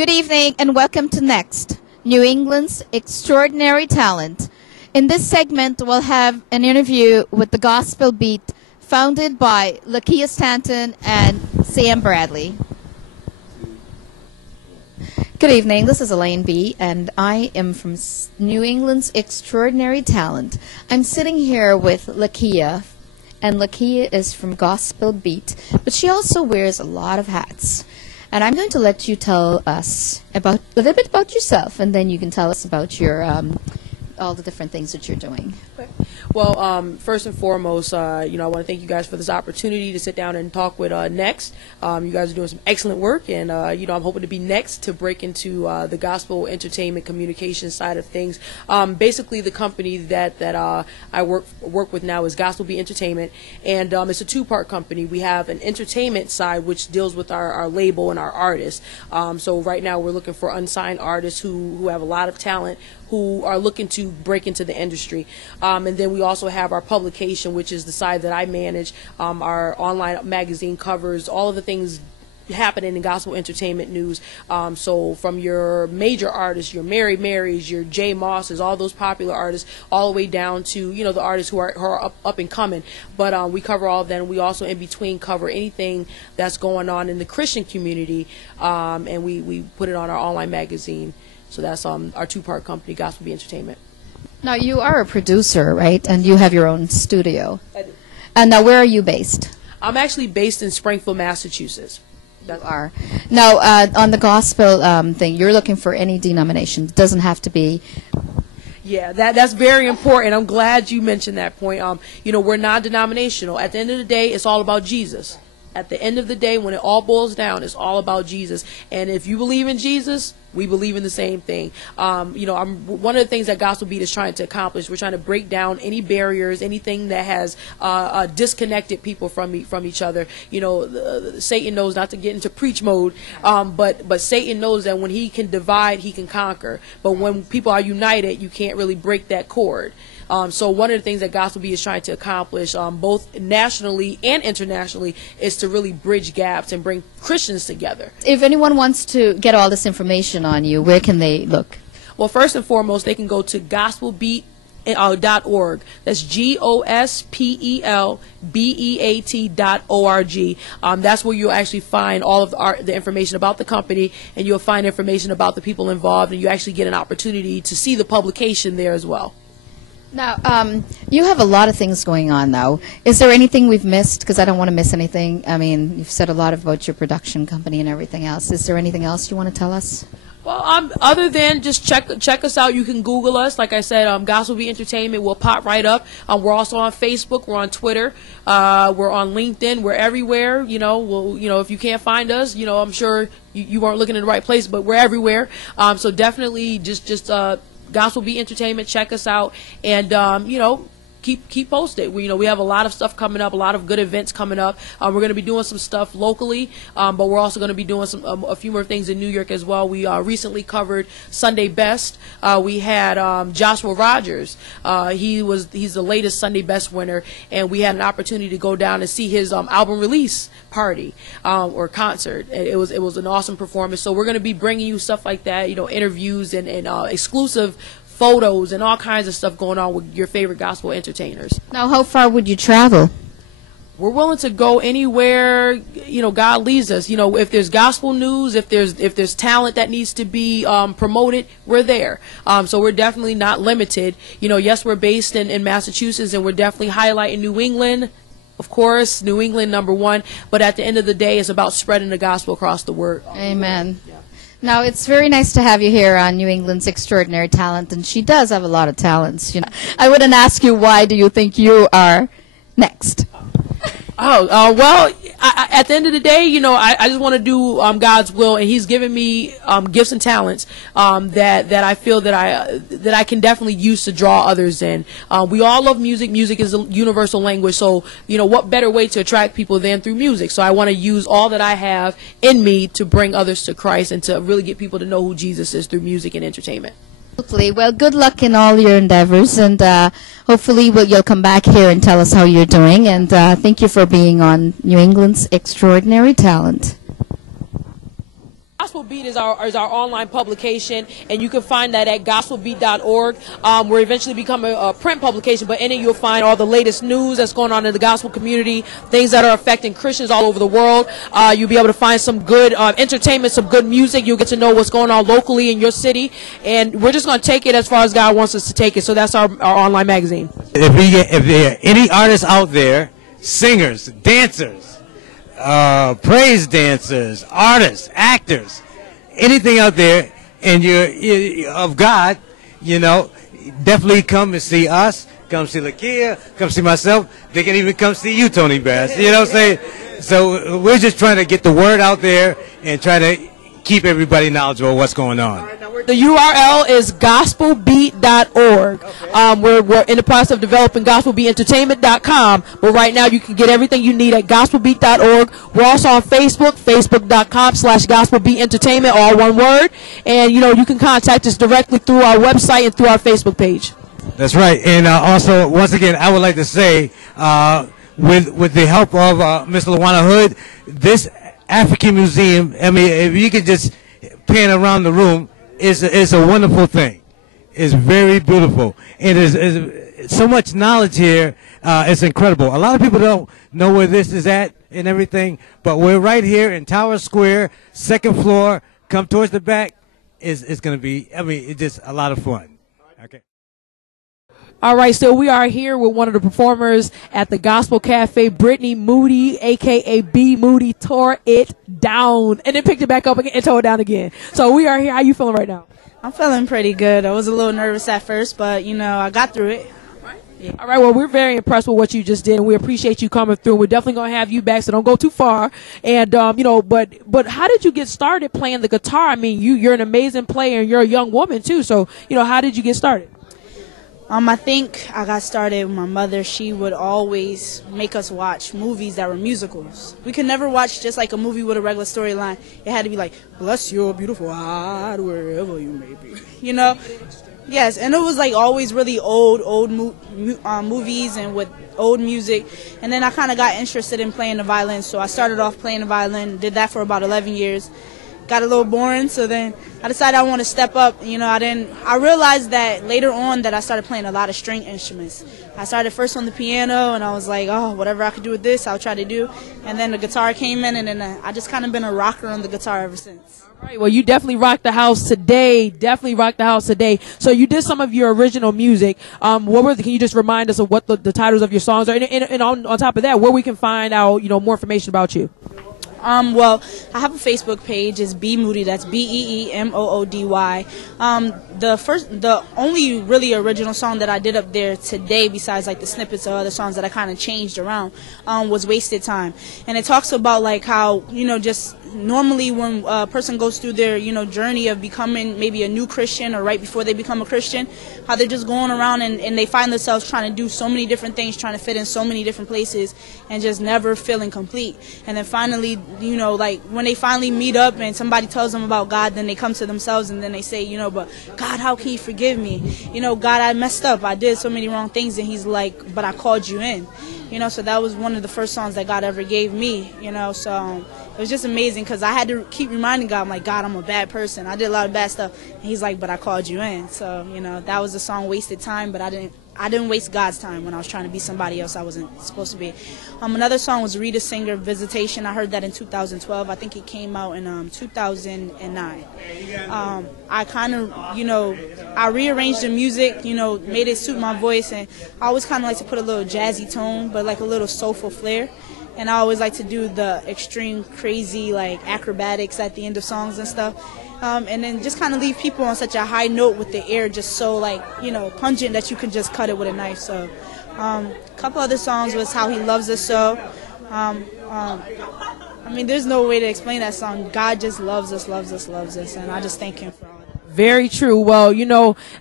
Good evening and welcome to Next, New England's Extraordinary Talent. In this segment, we'll have an interview with the Gospel Beat founded by Lakia Stanton and Sam Bradley. Good evening, this is Elaine B. and I am from New England's Extraordinary Talent. I'm sitting here with Lakia, and Lakia is from Gospel Beat, but she also wears a lot of hats. And I'm going to let you tell us about a little bit about yourself, and then you can tell us about your all the different things that you're doing. Well, first and foremost, I want to thank you guys for this opportunity to sit down and talk with Next. You guys are doing some excellent work, and I'm hoping to be next to break into the gospel entertainment communication side of things. Basically, the company that I work with now is Gospel Beat Entertainment, and it's a two-part company. We have an entertainment side which deals with our label and our artists. So right now we're looking for unsigned artists who have a lot of talent, who are looking to break into the industry. And then we also have our publication, which is the side that I manage. Our online magazine covers all of the things happening in gospel entertainment news. So from your major artists, your Mary Marys, your J Mosses, all those popular artists, all the way down to the artists who are up and coming. But we cover all of them. We also in between cover anything that's going on in the Christian community, and we put it on our online magazine. So that's our two-part company, Gospel Beat Entertainment. Now, you are a producer, right? And you have your own studio. I do. And now, where are you based? I'm actually based in Springfield, Massachusetts. You are. Now, on the gospel thing, you're looking for any denomination. It doesn't have to be. Yeah, that's very important. I'm glad you mentioned that point. We're non-denominational. At the end of the day, it's all about Jesus. At the end of the day, when it all boils down, it's all about Jesus. And if you believe in Jesus, we believe in the same thing. One of the things that Gospel Beat is trying to accomplish, we're trying to break down any barriers, anything that has disconnected people from each other. Satan knows not to get into preach mode, but Satan knows that when he can divide, he can conquer. But when people are united, you can't really break that cord. So one of the things that Gospel Beat is trying to accomplish, both nationally and internationally, is to really bridge gaps and bring Christians together. If anyone wants to get all this information on you, where can they look? Well, first and foremost, they can go to gospelbeat.org. That's GOSPELBEAT.org. That's where you'll actually find all of the information about the company, and you'll find information about the people involved, and you actually get an opportunity to see the publication there as well. Now, you have a lot of things going on now. Is there anything we've missed? Because I don't want to miss anything. I mean, you've said a lot about your production company and everything else. Is there anything else you want to tell us? Well, other than just check us out. You can Google us. Like I said, Gospel Beat Entertainment will pop right up. We're also on Facebook. We're on Twitter. We're on LinkedIn. We're everywhere. If you can't find us, I'm sure you weren't looking in the right place, but we're everywhere. So definitely just Gospel Beat Entertainment, check us out, and keep posted. We have a lot of stuff coming up, a lot of good events coming up. We're going to be doing some stuff locally, but we're also going to be doing a few more things in New York as well. We recently covered Sunday Best. We had Joshua Rogers. He's the latest Sunday Best winner, and we had an opportunity to go down and see his album release party or concert. It was an awesome performance. So we're going to be bringing you stuff like that, interviews and exclusive photos and all kinds of stuff going on with your favorite gospel entertainers. Now, how far would you travel? We're willing to go anywhere, God leads us. If there's gospel news, if there's talent that needs to be promoted, we're there. So we're definitely not limited. Yes, we're based in Massachusetts, and we're definitely highlighting New England. Of course, New England #1, but at the end of the day, it's about spreading the gospel across the world. Amen. Yeah. Now, it's very nice to have you here on New England's Extraordinary Talent, and she does have a lot of talents. I wouldn't ask you, why do you think you are next? Well, at the end of the day, I just want to do God's will, and He's given me gifts and talents that I feel that I can definitely use to draw others in. We all love music. Music is a universal language, so what better way to attract people than through music? So I want to use all that I have in me to bring others to Christ and to really get people to know who Jesus is through music and entertainment. Absolutely. Well, good luck in all your endeavors, and hopefully you'll come back here and tell us how you're doing. And thank you for being on New England's Extraordinary Talent. Gospel Beat is our online publication, and you can find that at gospelbeat.org. We're eventually becoming a print publication, but in it you'll find all the latest news that's going on in the gospel community, things that are affecting Christians all over the world. You'll be able to find some good entertainment, some good music. You'll get to know what's going on locally in your city, and we're just going to take it as far as God wants us to take it. So that's our online magazine. If there are any artists out there, singers, dancers, praise dancers, artists, actors, anything out there, and you're of God, definitely come and see us. Come see Lakia, come see myself. They can even come see you, Tony Bass. You know what I'm saying? So we're just trying to get the word out there and try to keep everybody knowledgeable of what's going on. The URL is gospelbeat.org. We're in the process of developing gospelbeatentertainment.com, but right now you can get everything you need at gospelbeat.org. We're also on Facebook, facebook.com/gospelbeatentertainment, all one word. And, you can contact us directly through our website and through our Facebook page. That's right. And also, once again, I would like to say, with the help of Ms. LaWanna Hood, this African Museum, I mean, if you could just pan around the room, is a wonderful thing. It's very beautiful. And there's so much knowledge here. It's incredible. A lot of people don't know where this is at and everything, but we're right here in Tower Square, second floor. Come towards the back. It's going to be, it's just a lot of fun. Okay. All right, so we are here with one of the performers at the Gospel Cafe, Brittany Moody, a.k.a. B. Moody, tore it down and then picked it back up again and tore it down again. So we are here. How you feeling right now? I'm feeling pretty good. I was a little nervous at first, but, I got through it. Yeah. All right, well, we're very impressed with what you just did, and we appreciate you coming through. We're definitely going to have you back, so don't go too far. And, but how did you get started playing the guitar? I mean, you're an amazing player, and you're a young woman, too. So, how did you get started? I think I got started with my mother. She would always make us watch movies that were musicals. We could never watch just like a movie with a regular storyline. It had to be like, bless your beautiful heart wherever you may be. Yes, and it was like always really old movies and with old music. And then I kind of got interested in playing the violin. So I started off playing the violin, did that for about 11 years. Got a little boring, so then I decided I want to step up. I realized that later on that I started playing a lot of string instruments. I started first on the piano, and I was like, oh, whatever I could do with this, I'll try to do. And then the guitar came in, and then I just kind of been a rocker on the guitar ever since. All right, well, you definitely rocked the house today. So you did some of your original music. Can you just remind us of what the titles of your songs are? And on top of that, where we can find out, more information about you. Well, I have a Facebook page. It's B Moody. That's BEEMOODY. The only really original song that I did up there today, besides like the snippets of other songs that I kind of changed around, was "Wasted Time," and it talks about like how just normally when a person goes through their journey of becoming maybe a new Christian or right before they become a Christian, how they're just going around and they find themselves trying to do so many different things, trying to fit in so many different places, and just never feeling complete. And then finally, like when they finally meet up and somebody tells them about God, then they come to themselves and then they say, but God, how can you forgive me? God, I messed up. I did so many wrong things. And he's like, but I called you in. So that was one of the first songs that God ever gave me, so it was just amazing because I had to keep reminding God, I'm like, God, I'm a bad person. I did a lot of bad stuff. And he's like, but I called you in. So, that was the song "Wasted Time," but I didn't waste God's time when I was trying to be somebody else I wasn't supposed to be. Another song was Rita Singer, "Visitation." I heard that in 2012. I think it came out in 2009. I kind of, I rearranged the music, made it suit my voice, and I always kind of like to put a little jazzy tone, but like a little soulful flair. And I always like to do the extreme, crazy, like acrobatics at the end of songs and stuff. And then just kind of leave people on such a high note with the air just so like, pungent that you can just cut it with a knife. So a couple other songs was "How He Loves Us So." There's no way to explain that song. God just loves us, and I just thank him for all that. Very true. Well,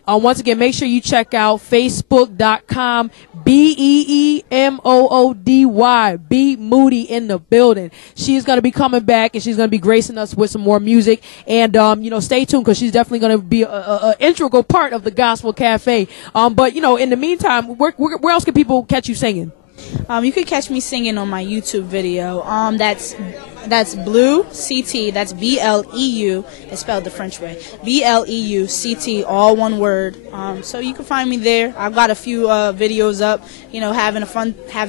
once again, make sure you check out facebook.com, BEEMOODY, B Moody in the building. She's going to be coming back and she's going to be gracing us with some more music. And, stay tuned because she's definitely going to be an integral part of the Gospel Cafe. But, in the meantime, where else can people catch you singing? You could catch me singing on my YouTube video. That's That's Bleu CT. That's BLEU. It's spelled the French way. BLEU CT, all one word. So you can find me there. I've got a few videos up, having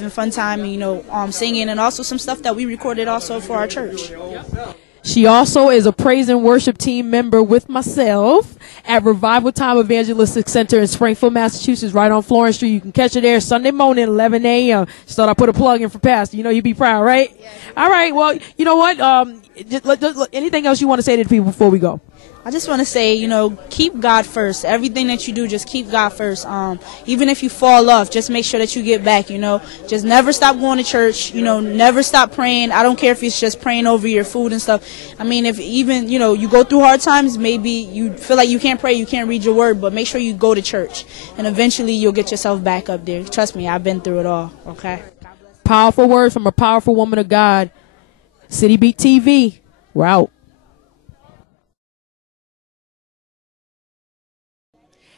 fun time, singing, and also some stuff that we recorded also for our church. She also is a praise and worship team member with myself at Revival Time Evangelistic Center in Springfield, Massachusetts, right on Florence Street. You can catch her there Sunday morning, 11 a.m. Just thought I'd put a plug in for Pastor. You'd be proud, right? Yeah. All right. Well, you know what? Anything else you want to say to the people before we go? I just want to say, keep God first. Everything that you do, just keep God first. Even if you fall off, just make sure that you get back, Just never stop going to church, never stop praying. I don't care if it's just praying over your food and stuff. I mean, if even, you go through hard times, maybe you feel like you can't pray, you can't read your word, but make sure you go to church. And eventually you'll get yourself back up there. Trust me, I've been through it all, okay? Powerful words from a powerful woman of God. City Beat TV, we're out.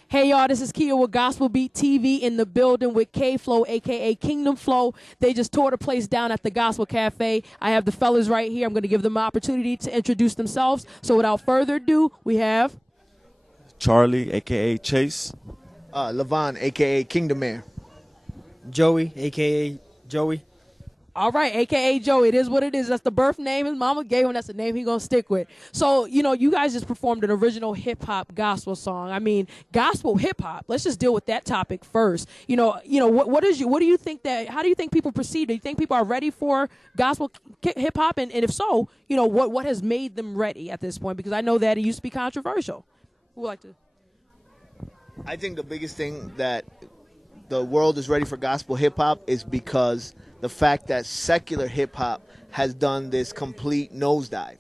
Hey y'all, this is Kia with Gospel Beat TV in the building with K-Flow, aka Kingdom Flow. They just tore the place down at the Gospel Cafe. I have the fellas right here. I'm going to give them an opportunity to introduce themselves. So without further ado, we have Charlie, aka Chase. Levon, aka Kingdom Man. Joey, aka Joey. All right, a.k.a. Joey. It is what it is. That's the birth name his mama gave him. That's the name he going to stick with. So, you guys just performed an original hip-hop gospel song. I mean, gospel hip-hop. Let's just deal with that topic first. What do you think how do you think people perceive it? Do you think people are ready for gospel hip-hop? And if so, what has made them ready at this point? Because I know that it used to be controversial. Who would like to? I think the biggest thing that the world is ready for gospel hip-hop is because the fact that secular hip-hop has done this complete nosedive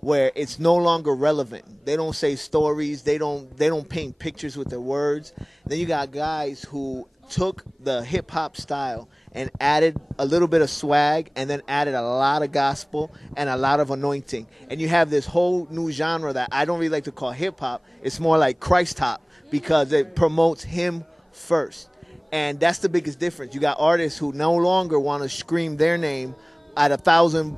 where it's no longer relevant. They don't say stories. They don't paint pictures with their words. Then you got guys who took the hip-hop style and added a little bit of swag and then added a lot of gospel and a lot of anointing. And you have this whole new genre that I don't really like to call hip-hop. It's more like Christ-hop because it promotes him first. And that's the biggest difference. You got artists who no longer want to scream their name at 1,000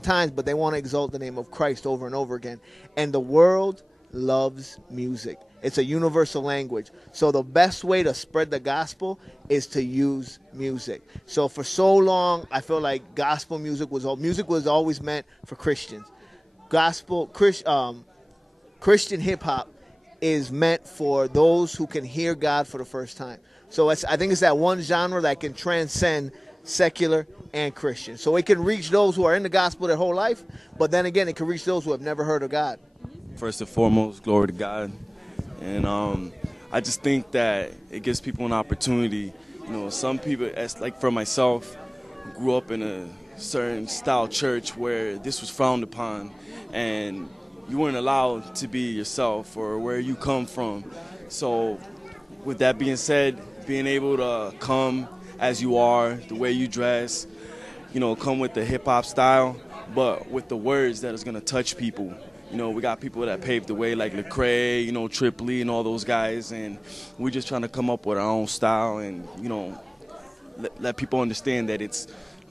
times, but they want to exalt the name of Christ over and over again. And the world loves music. It's a universal language. So the best way to spread the gospel is to use music. So for so long, I feel like gospel music was always meant for Christians. Christian hip-hop is meant for those who can hear God for the first time. So I think it's that one genre that can transcend secular and Christian. So it can reach those who are in the gospel their whole life, but then again, it can reach those who have never heard of God. First and foremost, glory to God. And I just think that it gives people an opportunity. Some people, like for myself, grew up in a certain style church where this was frowned upon, and you weren't allowed to be yourself or where you come from. So with that being said, being able to come as you are, the way you dress, come with the hip-hop style, but with the words that is going to touch people. We got people that paved the way like Lecrae, Trip Lee and all those guys, and we're just trying to come up with our own style and, let people understand that it's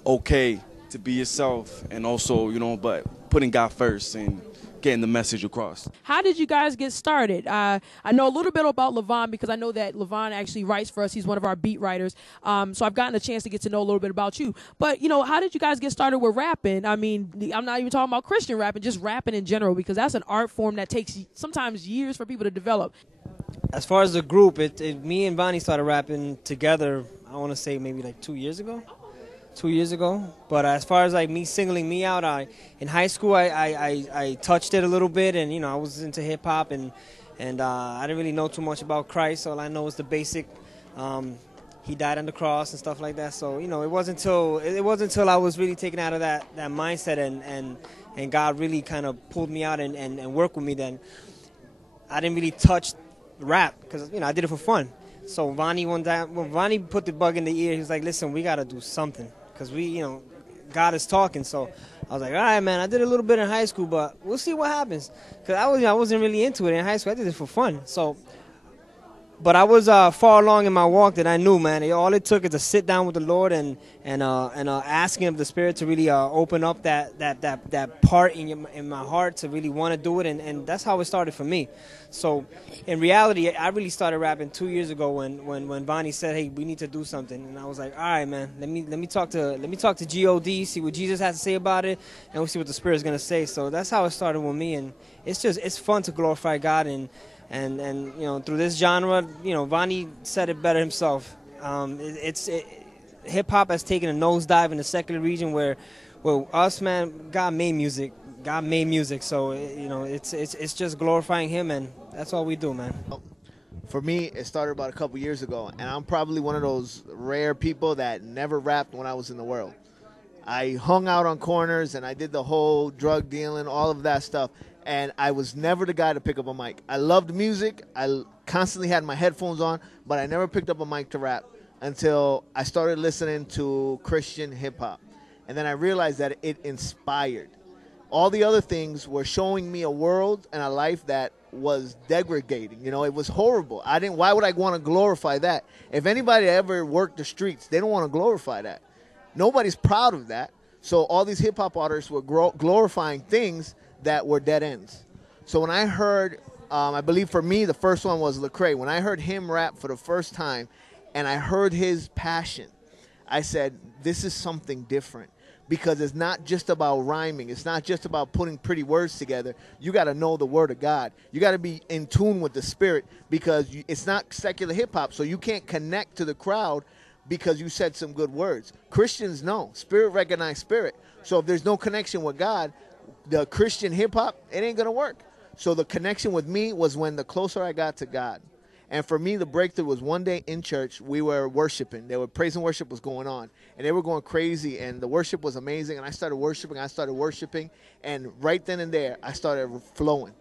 okay to be yourself and also, but putting God first and getting the message across. How did you guys get started? I know a little bit about Levon because I know that Levon actually writes for us. He's one of our beat writers. So I've gotten a chance to get to know a little bit about you. But, how did you guys get started with rapping? I mean, I'm not even talking about Christian rapping, just rapping in general, because that's an art form that takes sometimes years for people to develop. As far as the group, me and Bonnie started rapping together, I want to say maybe like 2 years ago. 2 years ago. But as far as like me singling me out, in high school I touched it a little bit, and I was into hip hop, and I didn't really know too much about Christ. All I know is the basic. He died on the cross and stuff like that. So it wasn't until I was really taken out of that mindset and God really kind of pulled me out and worked with me, then I didn't really touch rap because I did it for fun. So Vonnie one time, when Vonnie put the bug in the ear, he was like, "Listen, we got to do something." Because God is talking. So I was like, all right, man, I did a little bit in high school, but we'll see what happens. Because I wasn't really into it in high school. I did it for fun. So But I was far along in my walk that I knew, man. All it took is to sit down with the Lord and asking of the Spirit to really open up that part in my heart to really want to do it, and that's how it started for me. So, in reality, I really started rapping 2 years ago when Bonnie said, "Hey, we need to do something," and I was like, "All right, man. Let me talk to God, see what Jesus has to say about it, and we'll see what the Spirit's gonna say." So that's how it started with me, and it's fun to glorify God and you know, through this genre, you know, Vonnie said it better himself. Hip hop has taken a nosedive in the secular region where us, man, God made music. So you know, it's just glorifying Him, and that's all we do, man. For me, it started about a couple years ago, and I'm probably one of those rare people that never rapped when I was in the world. I hung out on corners, and I did the whole drug dealing, all of that stuff. And I was never the guy to pick up a mic. I loved music. I constantly had my headphones on, but I never picked up a mic to rap until I started listening to Christian hip-hop. And then I realized that it inspired. All the other things were showing me a world and a life that was degrading. You know, it was horrible. Why would I want to glorify that? If anybody ever worked the streets, they don't want to glorify that. Nobody's proud of that. So all these hip-hop artists were glorifying things that were dead ends. So when I heard, I believe for me, the first one was Lecrae. When I heard him rap for the first time and I heard his passion, I said, this is something different, because it's not just about rhyming. It's not just about putting pretty words together. You got to know the word of God. You got to be in tune with the Spirit, because it's not secular hip-hop, so you can't connect to the crowd because you said some good words. Christians know. Spirit recognize spirit. So if there's no connection with God, the Christian hip-hop, it ain't going to work. So the connection with me was when the closer I got to God. And for me, the breakthrough was one day in church, we were worshiping. Praise and worship was going on. And they were going crazy, and the worship was amazing. And I started worshiping. And right then and there, I started flowing.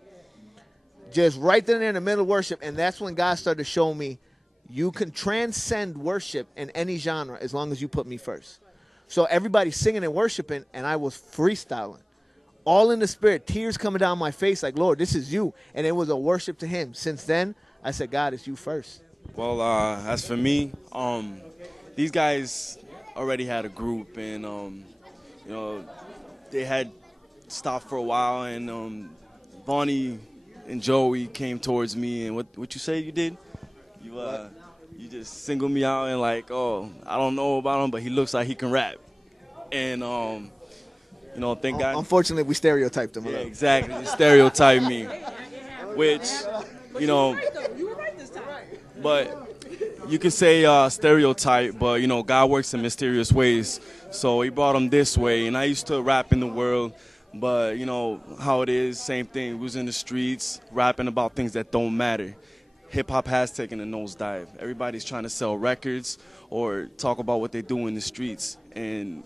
Just right then and there in the middle of worship. And that's when God started to show me, you can transcend worship in any genre as long as you put me first. So everybody's singing and worshiping, and I was freestyling. All in the Spirit, tears coming down my face like, Lord, this is you. And it was a worship to Him. Since then, I said, God, it's you first. Well, as for me, these guys already had a group, and, you know, they had stopped for a while, and Bonnie and Joey came towards me, and what you say you did? You just singled me out and like, oh, I don't know about him, but he looks like he can rap. And, you know, thank God. Unfortunately, we stereotyped him. Yeah, exactly. They stereotyped me, which, you know, but you can say stereotype, but, you know, God works in mysterious ways. So He brought him this way. And I used to rap in the world, but, you know, how it is, same thing. We was in the streets rapping about things that don't matter. Hip-hop has taken a nosedive. Everybody's trying to sell records or talk about what they do in the streets. And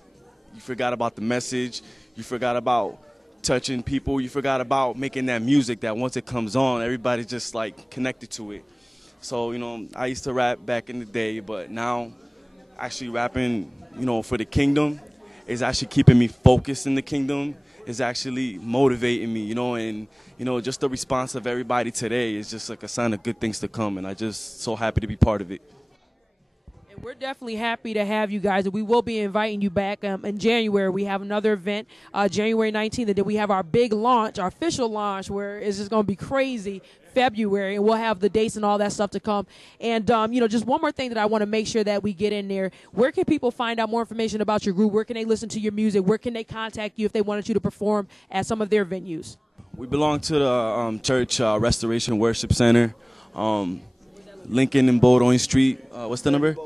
you forgot about the message. You forgot about touching people. You forgot about making that music that once it comes on, everybody's just, like, connected to it. So, you know, I used to rap back in the day, but now actually rapping, you know, for the kingdom is actually keeping me focused in the kingdom. Is actually motivating me, you know, and, you know, just the response of everybody today is just like a sign of good things to come, and I just so happy to be part of it. And we're definitely happy to have you guys, and we will be inviting you back in January. We have another event, January 19th, and then we have our big launch, our official launch, where it's just going to be crazy, February, and we'll have the dates and all that stuff to come. And, you know, just one more thing that I want to make sure that we get in there. Where can people find out more information about your group? Where can they listen to your music? Where can they contact you if they wanted you to perform at some of their venues? We belong to the Church Restoration Worship Center, Lincoln and Bowdoin Street. What's the number?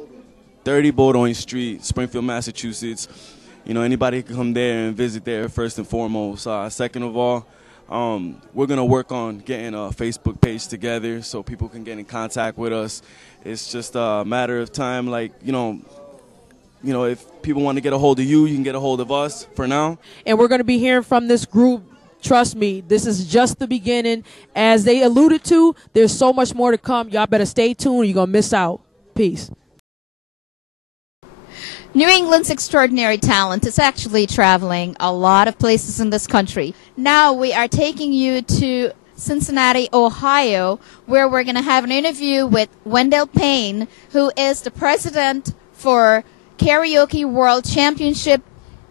30 Bowdoin Street, Springfield, Massachusetts. You know, anybody can come there and visit there first and foremost. Second of all, we're going to work on getting a Facebook page together so people can get in contact with us. It's just a matter of time. Like, you know, if people want to get a hold of you, you can get a hold of us for now. And we're going to be hearing from this group. Trust me, this is just the beginning. As they alluded to, there's so much more to come. Y'all better stay tuned or you're going to miss out. Peace. New England's extraordinary talent is actually traveling a lot of places in this country. Now we are taking you to Cincinnati, Ohio, where we're going to have an interview with Wendell Payne, who is the president for Karaoke World Championship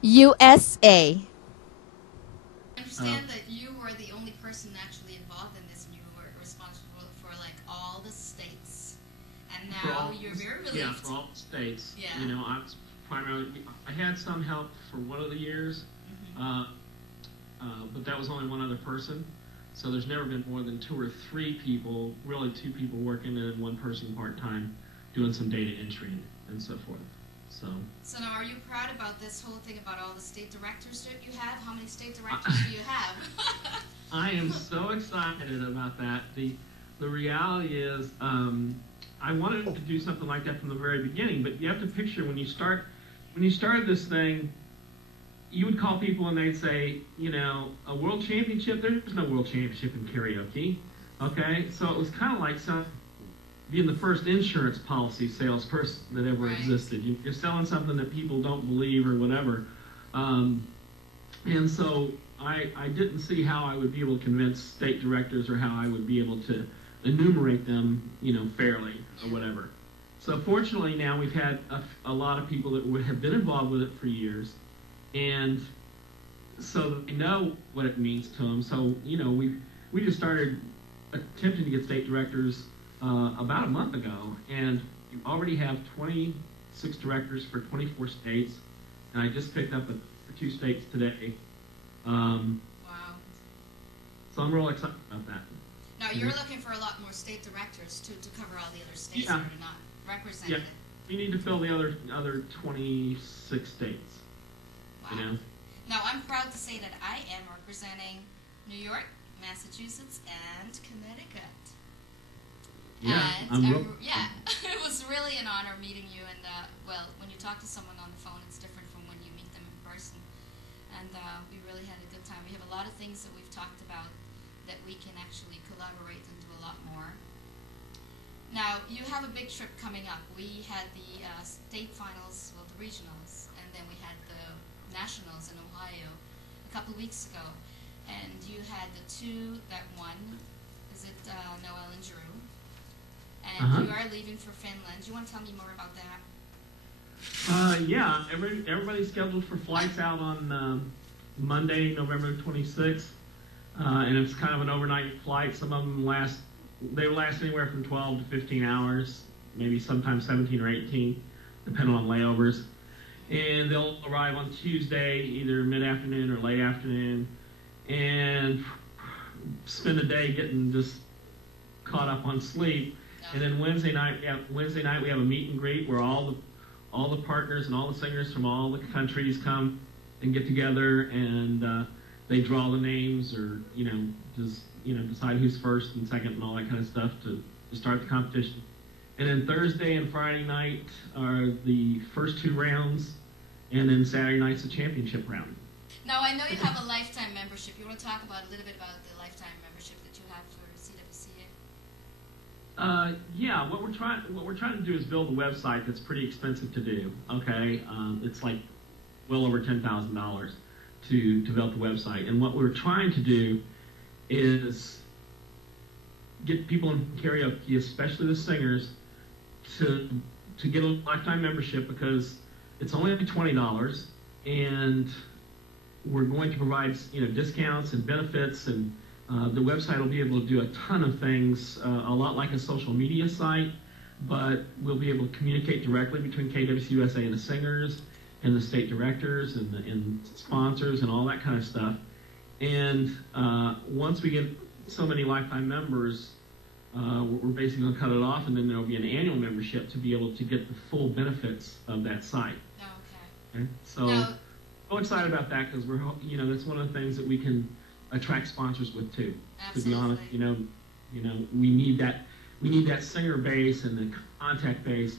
USA. I understand that you were the only person actually involved in this, and you were responsible for like all the states. And now you're very relieved. Yeah, for all the states. Yeah. You know, I had some help for one of the years, but that was only one other person. So there's never been more than 2 or 3 people, really 2 people working, and then 1 person part-time doing some data entry and so forth. So now, are you proud about this whole thing about all the state directors that you have? How many state directors do you have? I am so excited about that. The reality is, I wanted to do something like that from the very beginning, but you have to picture when you started this thing, you would call people and they'd say, you know, a world championship? There's no world championship in karaoke. Okay, so it was kind of like being the first insurance policy salesperson that ever existed. You're selling something that people don't believe or whatever. And so I didn't see how I would be able to convince state directors or how I would be able to enumerate them, you know, fairly or whatever. So fortunately now we've had a lot of people that have been involved with it for years, and so they know what it means to them. So, you know, we just started attempting to get state directors about a month ago, and we already have 26 directors for 24 states, and I just picked up for 2 states today. Wow. So I'm real excited about that. Now, you're looking for a lot more state directors to cover all the other states that are not represented. Yeah, we need to fill the other 26 states. Wow. You know? Now, I'm proud to say that I am representing New York, Massachusetts, and Connecticut. Yeah, yeah, it was really an honor meeting you. And well, when you talk to someone on the phone, it's different from when you meet them in person. And we really had a good time. We have a lot of things that we've talked about that we can actually collaborate and do a lot more. Now, you have a big trip coming up. We had the state finals, well, the regionals, and then we had the nationals in Ohio a couple weeks ago. And you had the 2 that won. Is it Noel and Drew? And you are leaving for Finland. Do you want to tell me more about that? Yeah, everybody's scheduled for flights out on Monday, November 26th, and it's kind of an overnight flight. Some of them last anywhere from 12 to 15 hours, maybe sometimes 17 or 18, depending on layovers. And they'll arrive on Tuesday, either mid-afternoon or late afternoon, and spend a day getting just caught up on sleep. And then Wednesday night we have a meet and greet where all the partners and all the singers from all the countries come and get together, and they draw the names, or just decide who's first and second and all that kind of stuff to start the competition. And then Thursday and Friday night are the first 2 rounds, and then Saturday night's the championship round. Now, I know you have a lifetime membership. You want to talk about a little bit about the lifetime membership that you have for CWCA? Yeah, what we're trying to do is build a website that's pretty expensive to do. Okay, it's like well over $10,000 to develop the website, and what we're trying to do is get people in karaoke, especially the singers, to get a lifetime membership, because it's only $20, and we're going to provide discounts and benefits, and the website will be able to do a ton of things, a lot like a social media site, but we'll be able to communicate directly between KWC USA and the singers and the state directors and the sponsors and all that kind of stuff. And once we get so many lifetime members, we're basically going to cut it off, and then there will be an annual membership to be able to get the full benefits of that site. Oh, okay. So I'm excited about that, because that's one of the things that we can attract sponsors with too. Absolutely. To be honest, we need that singer base and the contact base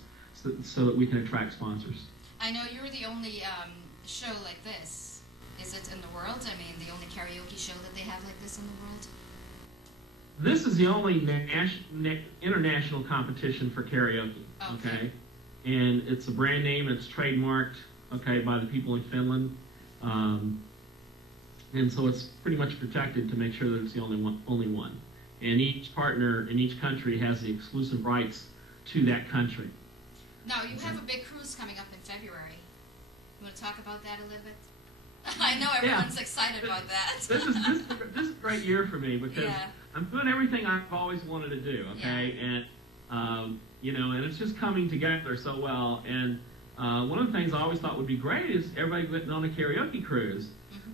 so that we can attract sponsors. I know you're the only show like this. Is it in the world? I mean, the only karaoke show that they have like this in the world? This is the only international competition for karaoke. Okay, and it's a brand name. It's trademarked. Okay, by the people in Finland. and so it's pretty much protected to make sure that it's the only one. And each partner in each country has the exclusive rights to that country. Now, you have a big cruise coming up in February. You want to talk about that a little bit? I know everyone's excited about that. This is a great year for me because I'm doing everything I've always wanted to do, okay? And, you know, and it's just coming together so well. And one of the things I always thought would be great is everybody getting on a karaoke cruise,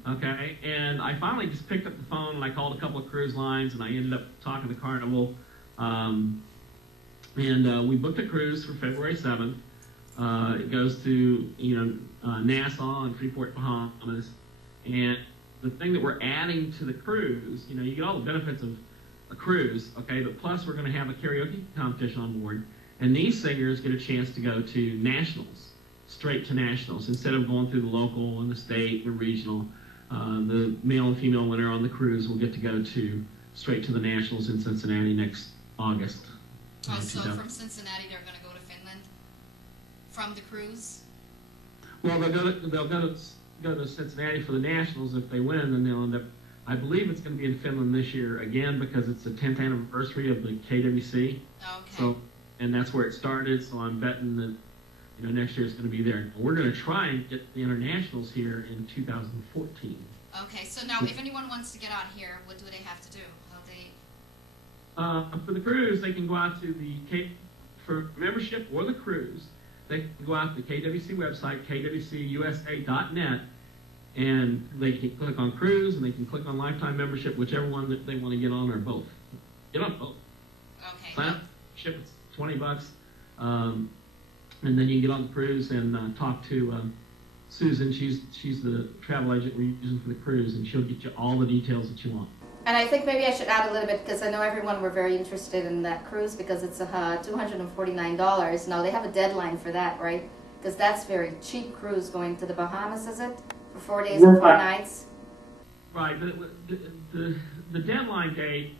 okay? And I finally just picked up the phone and I called a couple of cruise lines and I ended up talking to Carnival. And we booked a cruise for February 7th. It goes to, Nassau and Freeport, Bahamas. And the thing that we're adding to the cruise, you get all the benefits of a cruise, okay, but plus we're going to have a karaoke competition on board. And these singers get a chance to go to nationals, straight to nationals, instead of going through the local and the state, the regional. The male and female winner on the cruise will get to go straight to the nationals in Cincinnati next August. Oh, so from Cincinnati they're going to go to Finland from the cruise? Well, they'll go to Cincinnati for the nationals. If they win, then they'll end up. I believe it's going to be in Finland this year again because it's the 10th anniversary of the KWC. Okay. So, and that's where it started. So I'm betting that next year it's going to be there. We're going to try and get the internationals here in 2014. Okay. So now, if anyone wants to get on here, what do they have to do? For the cruise, they can go out to for membership or the cruise, they can go out to the KWC website, kwcusa.net, and they can click on cruise, and they can click on lifetime membership, whichever one that they want to get on, or both. Get on both. Okay. Sign up, ship it's $20, and then you can get on the cruise and talk to Susan. She's the travel agent we're using for the cruise, and she'll get you all the details that you want. And I think maybe I should add a little bit because I know everyone were very interested in that cruise because it's $249. Now they have a deadline for that, right? Because that's very cheap cruise going to the Bahamas, is it? For 4 days and 4 nights? Right. The deadline date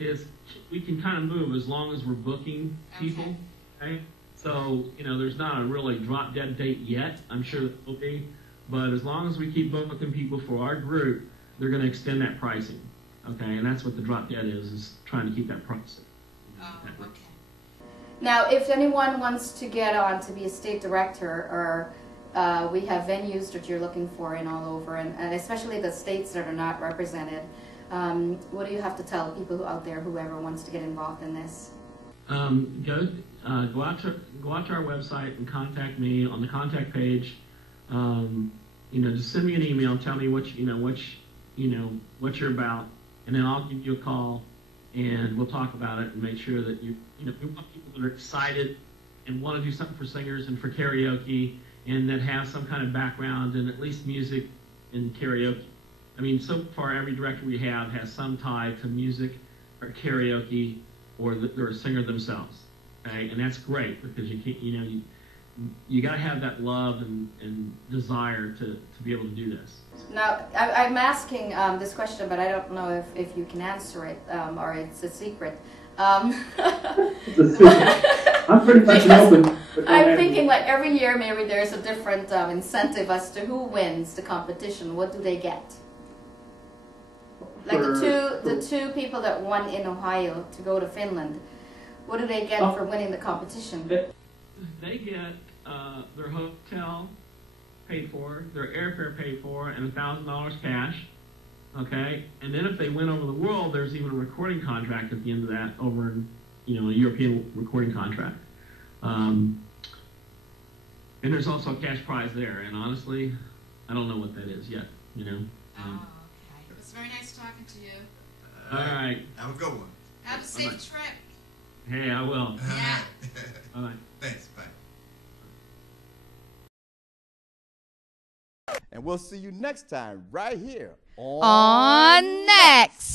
is we can kind of move as long as we're booking people. Okay? So, there's not a really drop dead date yet. I'm sure that will be. But as long as we keep booking people for our group, they're going to extend that pricing. Okay, and that's what the drop dead is trying to keep that price. Oh, okay. Now, if anyone wants to get on to be a state director, or we have venues that you're looking for in all over, and especially the states that are not represented, what do you have to tell people out there, whoever wants to get involved in this? Go out to our website and contact me on the contact page. Just send me an email, tell me what you're about. And then I'll give you a call, and we'll talk about it and make sure that we want people that are excited and want to do something for singers and for karaoke, and that have some kind of background in at least music and karaoke. I mean, so far every director we have has some tie to music or karaoke or they're a singer themselves. Okay, and that's great because you can't, you got to have that love and desire to be able to do this. Now, I'm asking this question, but I don't know if you can answer it, or it's a secret. It's a secret. I'm pretty much open. I'm thinking like every year maybe there's a different incentive as to who wins the competition. What do they get? Like the two people that won in Ohio to go to Finland, what do they get for winning the competition? They get their hotel paid for, their airfare paid for, and $1,000 cash. Okay, and then if they win over the world, there's even a recording contract at the end of that, over in a European recording contract. And there's also a cash prize there. And honestly, I don't know what that is yet. Okay. It was very nice talking to you. All right. Have a good one. Have a safe trip. Hey, I will. Yeah. Bye. Thanks. Bye. And we'll see you next time right here on Next.